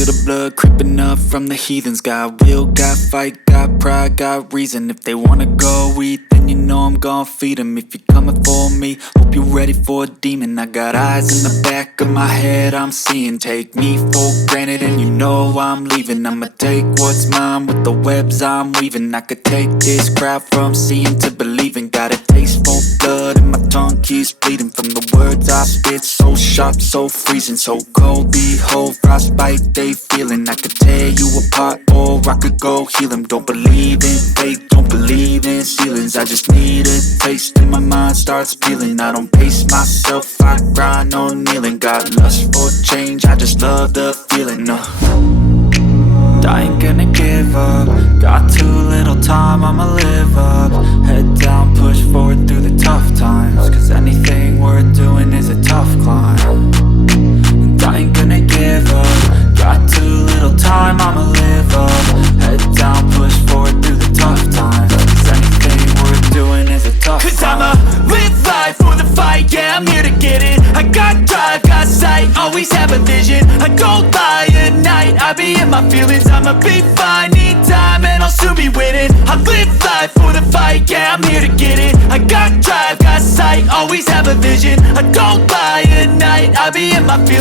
feel the blood creeping up from the heathens. Got will, got fight, got pride, got reason. If they wanna go eat, then you know I'm gon' feed them. If you're coming for me, hope you're ready for a demon. I got eyes in the back of my head, I'm seeing. Take me for granted and you know I'm leaving. I'ma take what's mine with the webs I'm weaving. I could take this crowd from seeing to believing. Got a taste for blood and my tongue keeps bleeding from the words I spit. So sharp, so freezing, so cold. Behold, frostbite they feeling. I could tear you apart or I could go heal them. Don't believe in fate, don't believe in ceilings. I just need a taste and my mind starts peeling. I don't pace myself, I grind on kneeling. Got lust for change, I just love the feeling. I ain't gonna give up. Got too little time, I'ma live up. Head down, push forward through the tough times. Cause anything worth doing is a tough climb. And I ain't gonna give up. Got too little time, I'ma live up. Head down, push forward through the tough times. Cause anything worth doing is a tough climb. Cause I'ma live life for the fight, yeah, I'm here to get it. I got drive, got sight, always have a vision. I don't lie at night, I be in my feelings. I'ma be fine, need time, and I'll soon be winning. I live life for the fight, yeah, I'm here to get it. I got drive, got sight, always have a vision. I don't lie at night, I be in my feelings.